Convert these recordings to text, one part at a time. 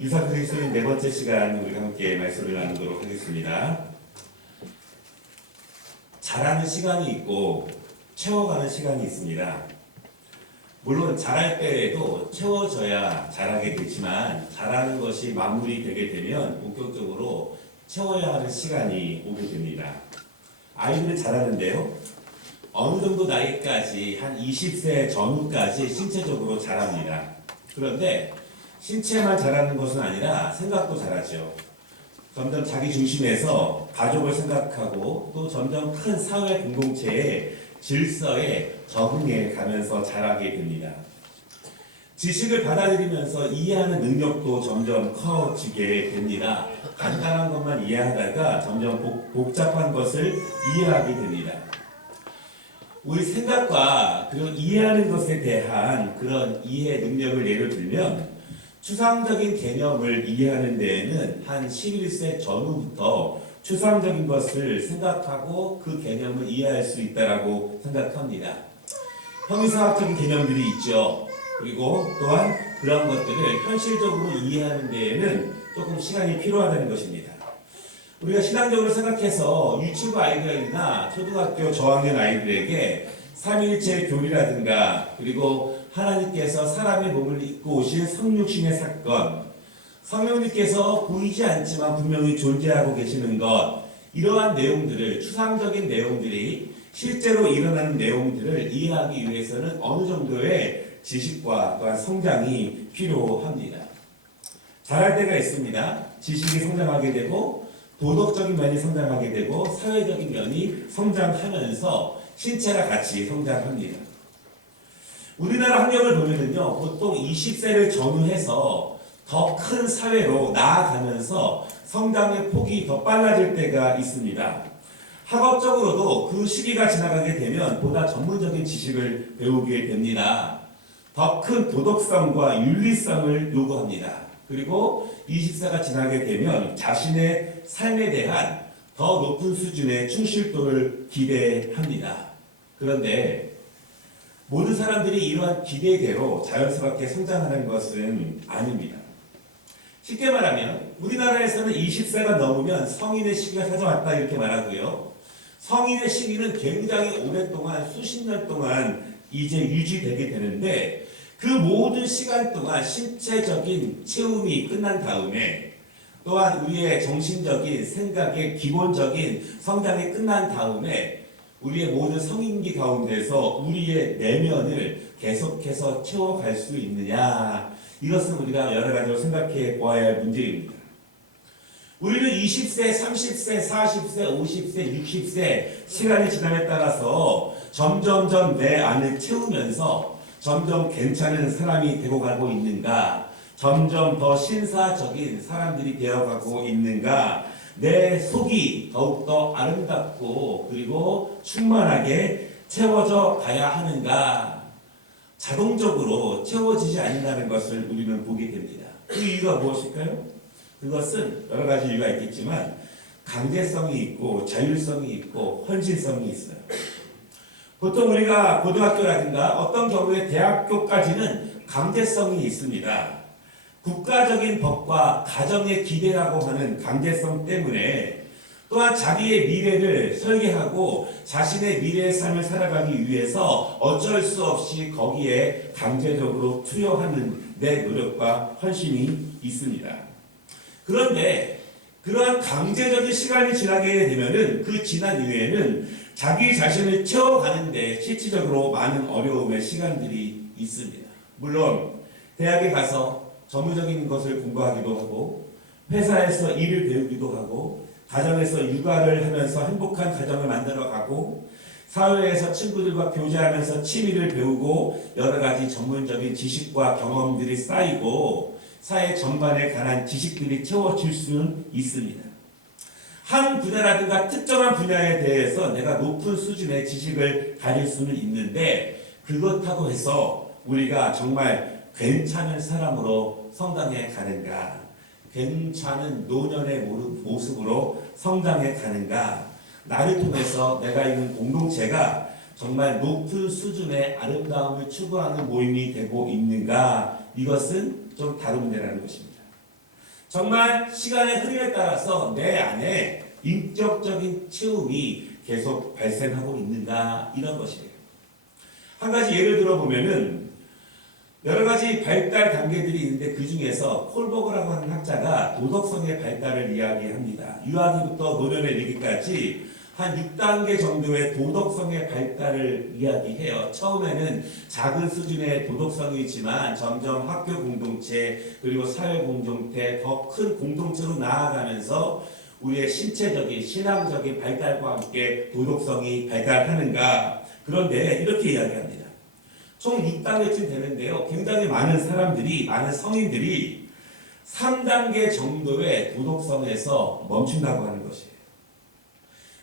유사 그리스도인 네 번째 시간 우리가 함께 말씀을 나누도록 하겠습니다. 자라는 시간이 있고 채워가는 시간이 있습니다. 물론 자랄 때에도 채워져야 자라게 되지만 자라는 것이 마무리되게 되면 본격적으로 채워야 하는 시간이 오게 됩니다. 아이들은 자라는데요. 어느 정도 나이까지 한 20세 전후까지 신체적으로 자랍니다. 그런데 신체만 자라는 것은 아니라 생각도 자라죠. 점점 자기 중심에서 가족을 생각하고 또 점점 큰 사회 공동체의 질서에 적응해 가면서 자라게 됩니다. 지식을 받아들이면서 이해하는 능력도 점점 커지게 됩니다. 간단한 것만 이해하다가 점점 복잡한 것을 이해하게 됩니다. 우리 생각과 그리고 이해하는 것에 대한 그런 이해 능력을 예를 들면 추상적인 개념을 이해하는 데에는 한 11세 전후부터 추상적인 것을 생각하고 그 개념을 이해할 수 있다고 생각합니다. 형이상학적인 개념들이 있죠. 그리고 또한 그런 것들을 현실적으로 이해하는 데에는 조금 시간이 필요하다는 것입니다. 우리가 신앙적으로 생각해서 유치부 아이들이나 초등학교 저학년 아이들에게 삼위일체 교리라든가 그리고 하나님께서 사람의 몸을 입고 오신 성육신의 사건, 성령님께서 보이지 않지만 분명히 존재하고 계시는 것, 이러한 내용들을, 추상적인 내용들이 실제로 일어나는 내용들을 이해하기 위해서는 어느 정도의 지식과 또한 성장이 필요합니다. 자랄 때가 있습니다. 지식이 성장하게 되고 도덕적인 면이 성장하게 되고 사회적인 면이 성장하면서 신체가 같이 성장합니다. 우리나라 환경을 보면은요, 보통 20세를 전후해서 더 큰 사회로 나아가면서 성장의 폭이 더 빨라질 때가 있습니다. 학업적으로도 그 시기가 지나가게 되면 보다 전문적인 지식을 배우게 됩니다. 더 큰 도덕성과 윤리성을 요구합니다. 그리고 20세가 지나게 되면 자신의 삶에 대한 더 높은 수준의 충실도를 기대합니다. 그런데 모든 사람들이 이러한 기대대로 자연스럽게 성장하는 것은 아닙니다. 쉽게 말하면 우리나라에서는 20세가 넘으면 성인의 시기가 찾아왔다 이렇게 말하고요. 성인의 시기는 굉장히 오랫동안 수십 년 동안 이제 유지되게 되는데 그 모든 시간 동안 신체적인 체험이 끝난 다음에 또한 우리의 정신적인 생각의 기본적인 성장이 끝난 다음에 우리의 모든 성인기 가운데서 우리의 내면을 계속해서 채워갈 수 있느냐, 이것은 우리가 여러 가지로 생각해 보아야 할 문제입니다. 우리는 20세, 30세, 40세, 50세, 60세 시간이 지남에 따라서 점점점 내 안을 채우면서 점점 괜찮은 사람이 되고 가고 있는가, 점점 더 신사적인 사람들이 되어가고 있는가, 내 속이 더욱더 아름답고 그리고 충만하게 채워져 가야 하는가, 자동적으로 채워지지 않는다는 것을 우리는 보게 됩니다. 그 이유가 무엇일까요? 그것은 여러 가지 이유가 있겠지만 강제성이 있고 자율성이 있고 헌신성이 있어요. 보통 우리가 고등학교라든가 어떤 경우에 대학교까지는 강제성이 있습니다. 국가적인 법과 가정의 기대라고 하는 강제성 때문에 또한 자기의 미래를 설계하고 자신의 미래의 삶을 살아가기 위해서 어쩔 수 없이 거기에 강제적으로 투여하는 내 노력과 헌신이 있습니다. 그런데 그러한 강제적인 시간이 지나게 되면은 그 지난 이후에는 자기 자신을 채워가는데 실질적으로 많은 어려움의 시간들이 있습니다. 물론 대학에 가서 전문적인 것을 공부하기도 하고 회사에서 일을 배우기도 하고 가정에서 육아를 하면서 행복한 가정을 만들어가고 사회에서 친구들과 교제하면서 취미를 배우고 여러 가지 전문적인 지식과 경험들이 쌓이고 사회 전반에 관한 지식들이 채워질 수는 있습니다. 한 분야라든가 특정한 분야에 대해서 내가 높은 수준의 지식을 가질 수는 있는데 그렇다고 해서 우리가 정말 괜찮은 사람으로 성장해 가는가, 괜찮은 노년의 모습으로 성장해 가는가, 나를 통해서 내가 있는 공동체가 정말 높은 수준의 아름다움을 추구하는 모임이 되고 있는가, 이것은 좀 다른 문제라는 것입니다. 정말 시간의 흐름에 따라서 내 안에 인격적인 채움이 계속 발생하고 있는가 이런 것이에요. 한 가지 예를 들어보면은 여러 가지 발달 단계들이 있는데 그 중에서 콜버그라고 하는 학자가 도덕성의 발달을 이야기합니다. 유아기부터 노년에 이르기까지 한 6단계 정도의 도덕성의 발달을 이야기해요. 처음에는 작은 수준의 도덕성이지만 점점 학교 공동체 그리고 사회 공동체 더 큰 공동체로 나아가면서 우리의 신체적인 신앙적인 발달과 함께 도덕성이 발달하는가. 그런데 이렇게 이야기합니다. 총 6단계쯤 되는데요. 굉장히 많은 사람들이 많은 성인들이 3단계 정도의 도덕성에서 멈춘다고 하는 것이에요.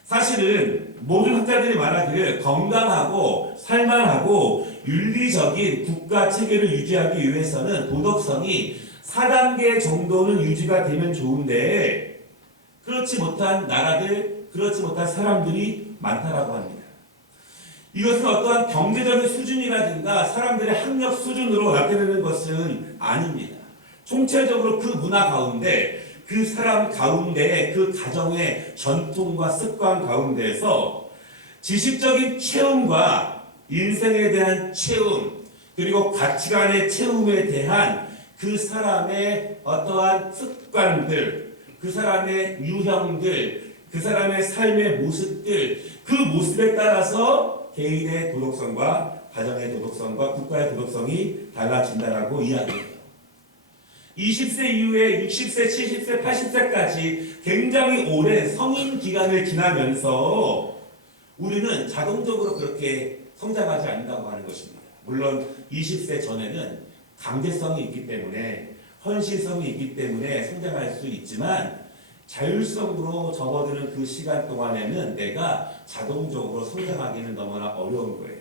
사실은 모든 학자들이 말하기를 건강하고 살만하고 윤리적인 국가 체계를 유지하기 위해서는 도덕성이 4단계 정도는 유지가 되면 좋은데 그렇지 못한 나라들, 그렇지 못한 사람들이 많다라고 합니다. 이것은 어떠한 경제적인 수준이라든가 사람들의 학력 수준으로 나타내는 것은 아닙니다. 총체적으로 그 문화 가운데 그 사람 가운데 그 가정의 전통과 습관 가운데에서 지식적인 체험과 인생에 대한 체험 그리고 가치관의 체험에 대한 그 사람의 어떠한 습관들 그 사람의 유형들 그 사람의 삶의 모습들 그 모습에 따라서 개인의 도덕성과 가정의 도덕성과 국가의 도덕성이 달라진다라고 이야기해요. 20세 이후에 60세, 70세, 80세까지 굉장히 오랜 성인 기간을 지나면서 우리는 자동적으로 그렇게 성장하지 않는다고 하는 것입니다. 물론 20세 전에는 강제성이 있기 때문에 헌신성이 있기 때문에 성장할 수 있지만 자율성으로 접어드는 그 시간 동안에는 내가 자동적으로 성장하기는 너무나 어려운 거예요.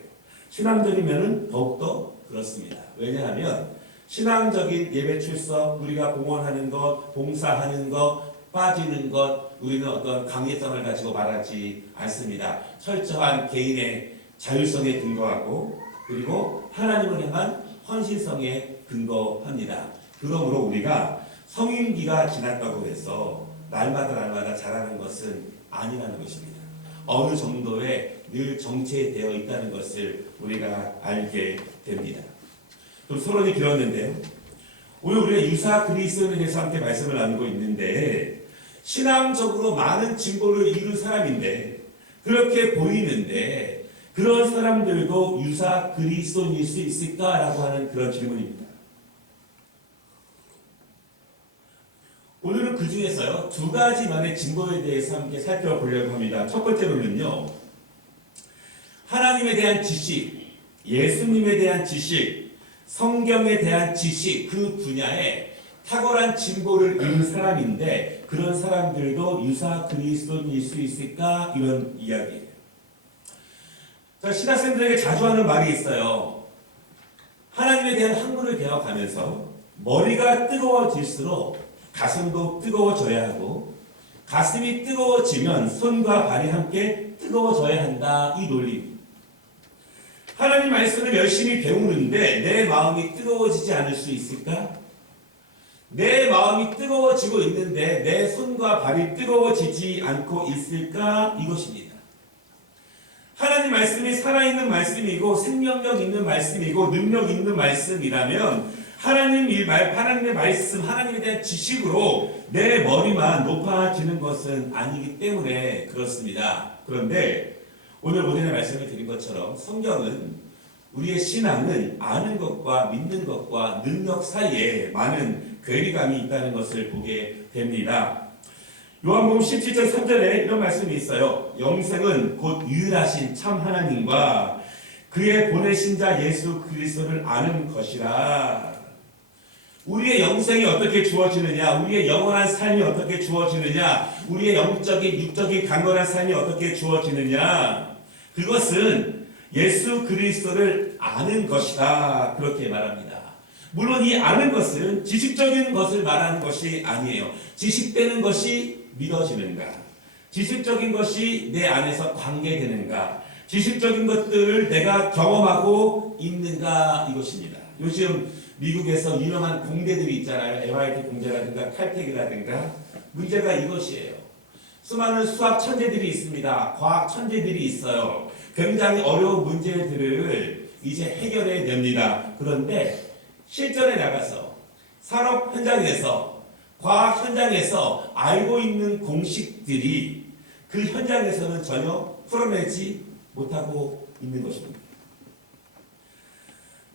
신앙적이면은 더욱더 그렇습니다. 왜냐하면 신앙적인 예배 출석, 우리가 공헌하는 것, 봉사하는 것, 빠지는 것, 우리는 어떤 강제성을 가지고 말하지 않습니다. 철저한 개인의 자율성에 근거하고 그리고 하나님을 향한 헌신성에 근거합니다. 그러므로 우리가 성인기가 지났다고 해서 날마다 자라는 것은 아니라는 것입니다. 어느 정도의 늘 정체되어 있다는 것을 우리가 알게 됩니다. 좀 서론이 길었는데요. 오늘 우리가 유사 그리스도인에 대해서 함께 말씀을 나누고 있는데 신앙적으로 많은 진보를 이룬 사람인데 그렇게 보이는데 그런 사람들도 유사 그리스도인일 수 있을까라고 하는 그런 질문입니다. 오늘은 그 중에서요 2가지만의 진보에 대해서 함께 살펴보려고 합니다. 첫 번째로는요 하나님에 대한 지식, 예수님에 대한 지식, 성경에 대한 지식 그 분야에 탁월한 진보를 이룬 사람인데 그런 사람들도 유사 그리스도인일 수 있을까 이런 이야기예요. 자, 신학생들에게 자주 하는 말이 있어요. 하나님에 대한 학문을 배워가면서 머리가 뜨거워질수록 가슴도 뜨거워져야 하고 가슴이 뜨거워지면 손과 발이 함께 뜨거워져야 한다 이 논리입니다. 하나님 말씀을 열심히 배우는데 내 마음이 뜨거워지지 않을 수 있을까? 내 마음이 뜨거워지고 있는데 내 손과 발이 뜨거워지지 않고 있을까? 이것입니다. 하나님 말씀이 살아있는 말씀이고 생명력 있는 말씀이고 능력 있는 말씀이라면 하나님의 말씀, 하나님에 대한 지식으로 내 머리만 높아지는 것은 아니기 때문에 그렇습니다. 그런데 오늘 본인의 말씀을 드린 것처럼 성경은 우리의 신앙은 아는 것과 믿는 것과 능력 사이에 많은 괴리감이 있다는 것을 보게 됩니다. 요한복음 17장 3절에 이런 말씀이 있어요. 영생은 곧 유일하신 참 하나님과 그의 보내신 자 예수 그리스도를 아는 것이라. 우리의 영생이 어떻게 주어지느냐, 우리의 영원한 삶이 어떻게 주어지느냐, 우리의 영적인 육적인 강건한 삶이 어떻게 주어지느냐, 그것은 예수 그리스도를 아는 것이다 그렇게 말합니다. 물론 이 아는 것은 지식적인 것을 말하는 것이 아니에요. 지식되는 것이 믿어지는가, 지식적인 것이 내 안에서 관계되는가, 지식적인 것들을 내가 경험하고 있는가 이것입니다. 요즘 미국에서 유명한 공대들이 있잖아요. MIT 공대라든가 칼텍이라든가. 문제가 이것이에요. 수많은 수학 천재들이 있습니다. 과학 천재들이 있어요. 굉장히 어려운 문제들을 이제 해결해 냅니다. 그런데 실전에 나가서 산업 현장에서 과학 현장에서 알고 있는 공식들이 그 현장에서는 전혀 풀어내지 못하고 있는 것입니다.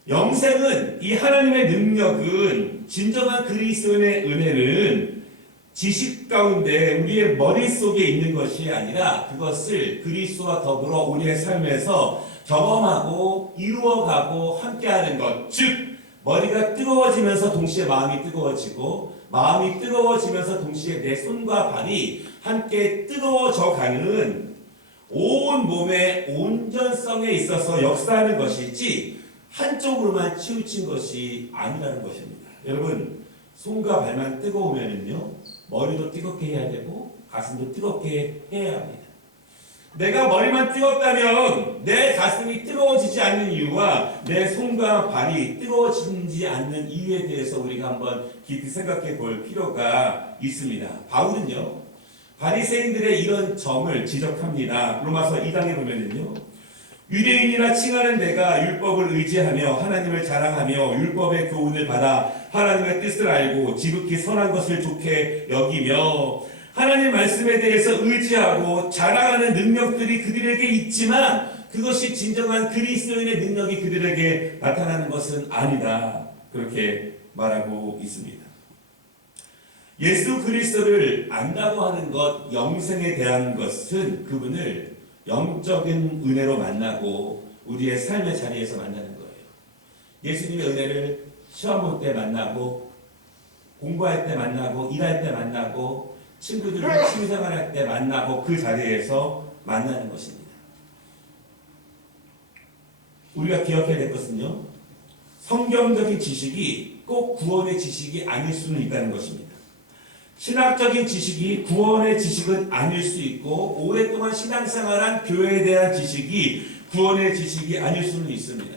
영생은 이 하나님의 능력은 진정한 그리스도인의 은혜는 지식 가운데 우리의 머릿속에 있는 것이 아니라 그것을 그리스도와 더불어 우리의 삶에서 경험하고 이루어가고 함께하는 것. 즉 머리가 뜨거워지면서 동시에 마음이 뜨거워지고 마음이 뜨거워지면서 동시에 내 손과 발이 함께 뜨거워져 가는 온 몸의 온전성에 있어서 역사하는 것이지 한쪽으로만 치우친 것이 아니라는 것입니다. 여러분 손과 발만 뜨거우면은요 머리도 뜨겁게 해야 되고 가슴도 뜨겁게 해야 합니다. 내가 머리만 뜨겁다면 내 가슴이 뜨거워지지 않는 이유와 내 손과 발이 뜨거워지지 않는 이유에 대해서 우리가 한번 깊이 생각해 볼 필요가 있습니다. 바울은요 바리새인들의 이런 점을 지적합니다. 로마서 2장에 보면은요 유대인이라 칭하는 내가 율법을 의지하며 하나님을 자랑하며 율법의 교훈을 받아 하나님의 뜻을 알고 지극히 선한 것을 좋게 여기며 하나님 말씀에 대해서 의지하고 자랑하는 능력들이 그들에게 있지만 그것이 진정한 그리스도인의 능력이 그들에게 나타나는 것은 아니다. 그렇게 말하고 있습니다. 예수 그리스도를 안다고 하는 것, 영생에 대한 것은 그분을 영적인 은혜로 만나고 우리의 삶의 자리에서 만나는 거예요. 예수님의 은혜를 시험 볼 때 만나고 공부할 때 만나고 일할 때 만나고 친구들과 취미생활할 때 만나고 그 자리에서 만나는 것입니다. 우리가 기억해야 될 것은요. 성경적인 지식이 꼭 구원의 지식이 아닐 수는 있다는 것입니다. 신학적인 지식이 구원의 지식은 아닐 수 있고 오랫동안 신앙생활한 교회에 대한 지식이 구원의 지식이 아닐 수는 있습니다.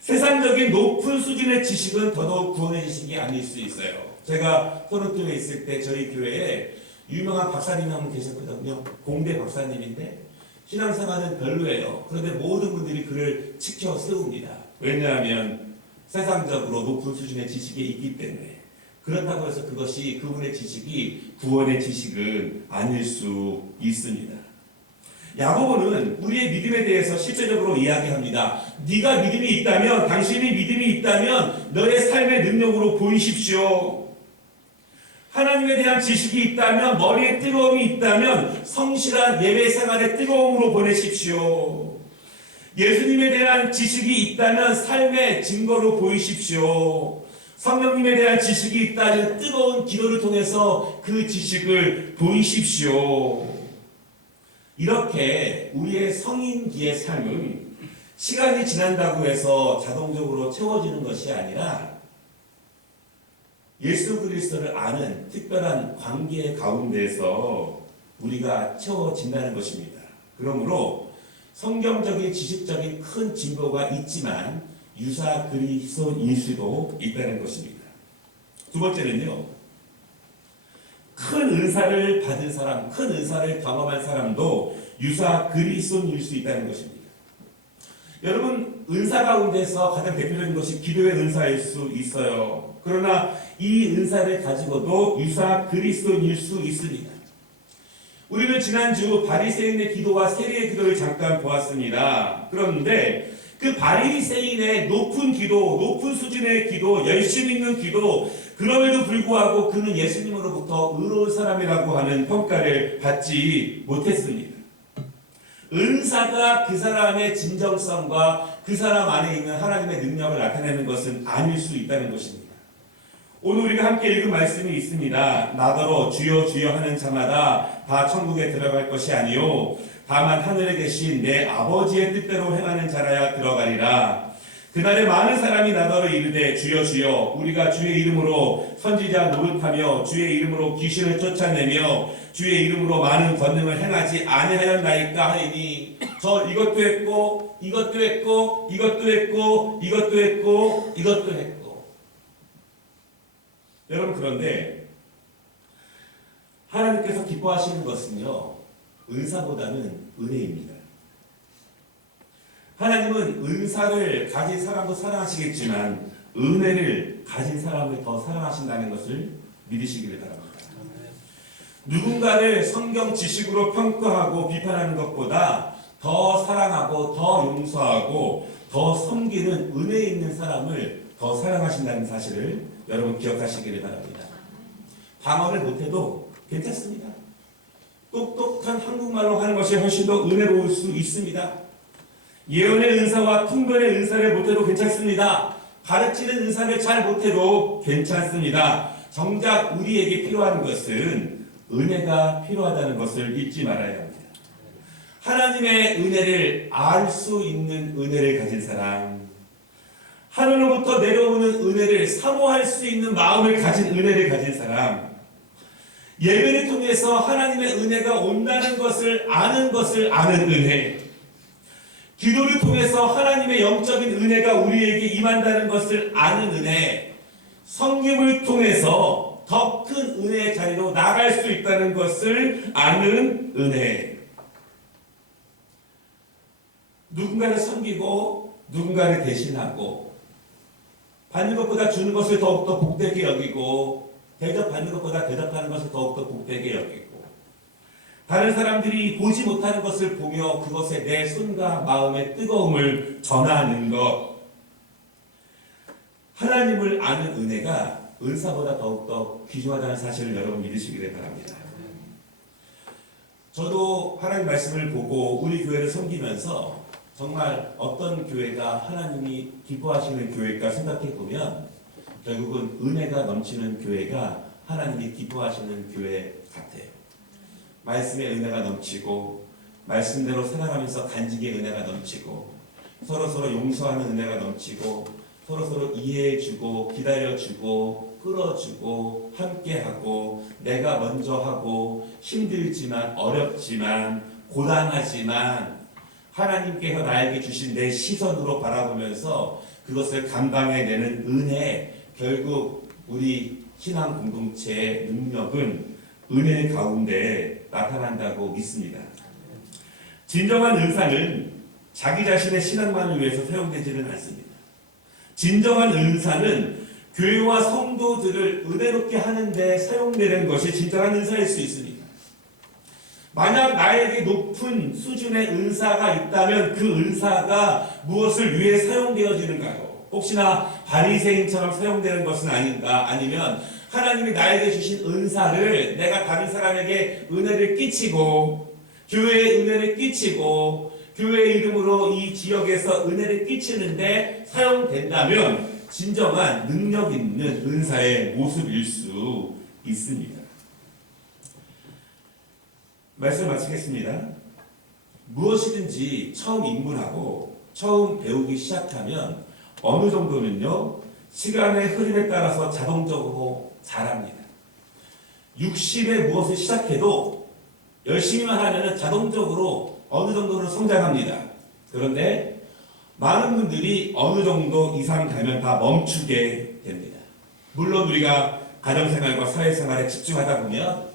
세상적인 높은 수준의 지식은 더더욱 구원의 지식이 아닐 수 있어요. 제가 토론토에 있을 때 저희 교회에 유명한 박사님이 한 분 계셨거든요. 공대 박사님인데 신앙생활은 별로예요. 그런데 모든 분들이 그를 지켜 세웁니다. 왜냐하면 세상적으로 높은 수준의 지식이 있기 때문에. 그렇다고 해서 그것이 그분의 지식이 구원의 지식은 아닐 수 있습니다. 야고보는 우리의 믿음에 대해서 실제적으로 이야기합니다. 네가 믿음이 있다면, 당신이 믿음이 있다면 너의 삶의 능력으로 보이십시오. 하나님에 대한 지식이 있다면, 머리에 뜨거움이 있다면 성실한 예배 생활의 뜨거움으로 보내십시오. 예수님에 대한 지식이 있다면 삶의 증거로 보이십시오. 성령님에 대한 지식이 있다면 뜨거운 기도를 통해서 그 지식을 보이십시오. 이렇게 우리의 성인기의 삶은 시간이 지난다고 해서 자동적으로 채워지는 것이 아니라 예수 그리스도를 아는 특별한 관계 가운데서 우리가 채워진다는 것입니다. 그러므로 성경적인 지식적인 큰 증거가 있지만 유사 그리스도일 수도 있다는 것입니다. 두 번째는요. 큰 은사를 받은 사람, 큰 은사를 경험한 사람도 유사 그리스도일 수 있다는 것입니다. 여러분, 은사 가운데서 가장 대표적인 것이 기도의 은사일 수 있어요. 그러나 이 은사를 가지고도 유사 그리스도일 수 있습니다. 우리는 지난주 바리새인의 기도와 세리의 기도를 잠깐 보았습니다. 그런데 그 바리새인의 높은 기도, 높은 수준의 기도, 열심히 있는 기도, 그럼에도 불구하고 그는 예수님으로부터 의로운 사람이라고 하는 평가를 받지 못했습니다. 은사가 그 사람의 진정성과 그 사람 안에 있는 하나님의 능력을 나타내는 것은 아닐 수 있다는 것입니다. 오늘 우리가 함께 읽은 말씀이 있습니다. 나더러 주여 주여 하는 자마다 다 천국에 들어갈 것이 아니요 다만 하늘에 계신 내 아버지의 뜻대로 행하는 자라야 들어가리라. 그날에 많은 사람이 나더러 이르되 주여 주여 우리가 주의 이름으로 선지자 노릇하며 주의 이름으로 귀신을 쫓아내며 주의 이름으로 많은 권능을 행하지 아니하였나이까 하니 저 이것도 했고 이것도 했고 이것도 했고 이것도 했고 이것도 했고 여러분, 그런데 하나님께서 기뻐하시는 것은요, 은사보다는 은혜입니다. 하나님은 은사를 가진 사람도 사랑하시겠지만 은혜를 가진 사람을 더 사랑하신다는 것을 믿으시기를 바랍니다. 누군가를 성경 지식으로 평가하고 비판하는 것보다 더 사랑하고 더 용서하고 더 섬기는 은혜 있는 사람을 더 사랑하신다는 사실을 여러분 기억하시기를 바랍니다. 방언을 못해도 괜찮습니다. 똑똑한 한국말로 하는 것이 훨씬 더 은혜로울 수 있습니다. 예언의 은사와 통변의 은사를 못해도 괜찮습니다. 가르치는 은사를 잘 못해도 괜찮습니다. 정작 우리에게 필요한 것은 은혜가 필요하다는 것을 잊지 말아야 합니다. 하나님의 은혜를 알 수 있는 은혜를 가진 사람, 하늘로부터 내려오는 은혜를 사모할 수 있는 마음을 가진 은혜를 가진 사람, 예배를 통해서 하나님의 은혜가 온다는 것을 아는 은혜, 기도를 통해서 하나님의 영적인 은혜가 우리에게 임한다는 것을 아는 은혜, 성경을 통해서 더 큰 은혜의 자리로 나갈 수 있다는 것을 아는 은혜. 누군가를 섬기고 누군가를 대신하고 받는 것보다 주는 것을 더욱더 복되게 여기고 대접받는 것보다 대접하는 것을 더욱더 복되게 여기고 다른 사람들이 보지 못하는 것을 보며 그것에 내 손과 마음의 뜨거움을 전하는 것. 하나님을 아는 은혜가 은사보다 더욱더 귀중하다는 사실을 여러분 믿으시기를 바랍니다. 저도 하나님 말씀을 보고 우리 교회를 섬기면서 정말 어떤 교회가 하나님이 기뻐하시는 교회일까 생각해 보면 결국은 은혜가 넘치는 교회가 하나님이 기뻐하시는 교회 같아요. 말씀의 은혜가 넘치고 말씀대로 살아가면서 간직의 은혜가 넘치고 서로서로 용서하는 은혜가 넘치고 서로서로 이해해주고 기다려주고 끌어주고 함께하고 내가 먼저 하고 힘들지만 어렵지만 고단하지만 하나님께서 나에게 주신 내 시선으로 바라보면서 그것을 감당해내는 은혜, 결국 우리 신앙 공동체의 능력은 은혜 가운데 나타난다고 믿습니다. 진정한 은사는 자기 자신의 신앙만을 위해서 사용되지는 않습니다. 진정한 은사는 교회와 성도들을 은혜롭게 하는 데 사용되는 것이 진정한 은사일 수 있습니다. 만약 나에게 높은 수준의 은사가 있다면 그 은사가 무엇을 위해 사용되어지는가요? 혹시나 바리새인처럼 사용되는 것은 아닌가? 아니면 하나님이 나에게 주신 은사를 내가 다른 사람에게 은혜를 끼치고 교회에 은혜를 끼치고 교회 이름으로 이 지역에서 은혜를 끼치는데 사용된다면 진정한 능력 있는 은사의 모습일 수 있습니다. 말씀 마치겠습니다. 무엇이든지 처음 입문하고 처음 배우기 시작하면 어느 정도는요, 시간의 흐름에 따라서 자동적으로 자랍니다. 60에 무엇을 시작해도 열심히만 하면 자동적으로 어느 정도는 성장합니다. 그런데 많은 분들이 어느 정도 이상 가면 다 멈추게 됩니다. 물론 우리가 가정생활과 사회생활에 집중하다 보면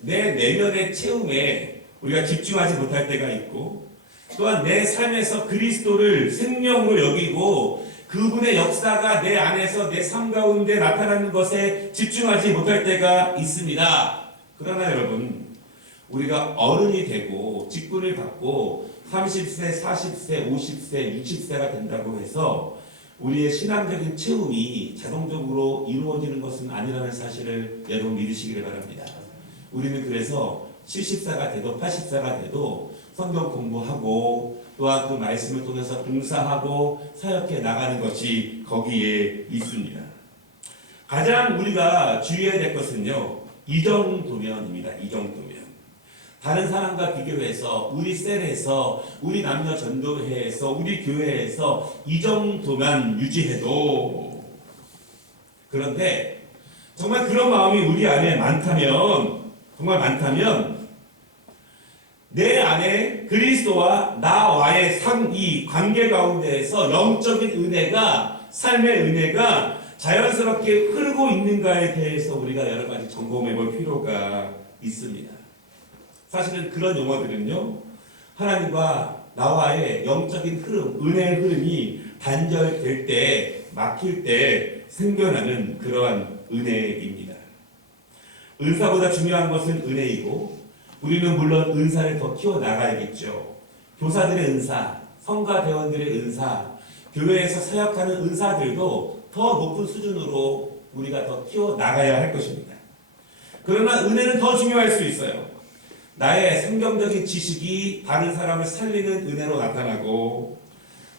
내 내면의 체험에 우리가 집중하지 못할 때가 있고 또한 내 삶에서 그리스도를 생명으로 여기고 그분의 역사가 내 안에서 내 삶 가운데 나타나는 것에 집중하지 못할 때가 있습니다. 그러나 여러분, 우리가 어른이 되고 직분을 받고 30세, 40세, 50세, 60세가 된다고 해서 우리의 신앙적인 체험이 자동적으로 이루어지는 것은 아니라는 사실을 여러분 믿으시기를 바랍니다. 우리는 그래서 70세가 돼도 80세가 돼도 성경 공부하고 또한 그 말씀을 통해서 봉사하고 사역해 나가는 것이 거기에 있습니다. 가장 우리가 주의해야 될 것은요, 이 정도면입니다. 이 정도면. 다른 사람과 비교해서 우리 셀에서 우리 남녀 전도회에서 우리 교회에서 이 정도만 유지해도, 그런데 정말 그런 마음이 우리 안에 많다면, 정말 많다면 내 안에 그리스도와 나와의 이 관계 가운데에서 영적인 은혜가, 삶의 은혜가 자연스럽게 흐르고 있는가에 대해서 우리가 여러 가지 점검해 볼 필요가 있습니다. 사실은 그런 용어들은요, 하나님과 나와의 영적인 흐름, 은혜의 흐름이 단절될 때, 막힐 때 생겨나는 그러한 은혜입니다. 은사보다 중요한 것은 은혜이고, 우리는 물론 은사를 더 키워나가야겠죠. 교사들의 은사, 성가 대원들의 은사, 교회에서 사역하는 은사들도 더 높은 수준으로 우리가 더 키워나가야 할 것입니다. 그러나 은혜는 더 중요할 수 있어요. 나의 성경적인 지식이 다른 사람을 살리는 은혜로 나타나고,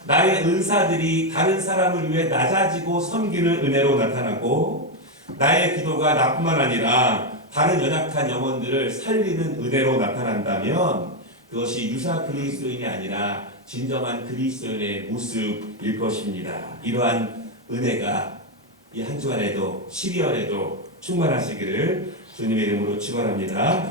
나의 은사들이 다른 사람을 위해 낮아지고 섬기는 은혜로 나타나고, 나의 기도가 나뿐만 아니라 다른 연약한 영혼들을 살리는 은혜로 나타난다면 그것이 유사 그리스도인이 아니라 진정한 그리스도인의 모습일 것입니다. 이러한 은혜가 이 한 주간에도 12월에도 충만하시기를 주님의 이름으로 축원합니다.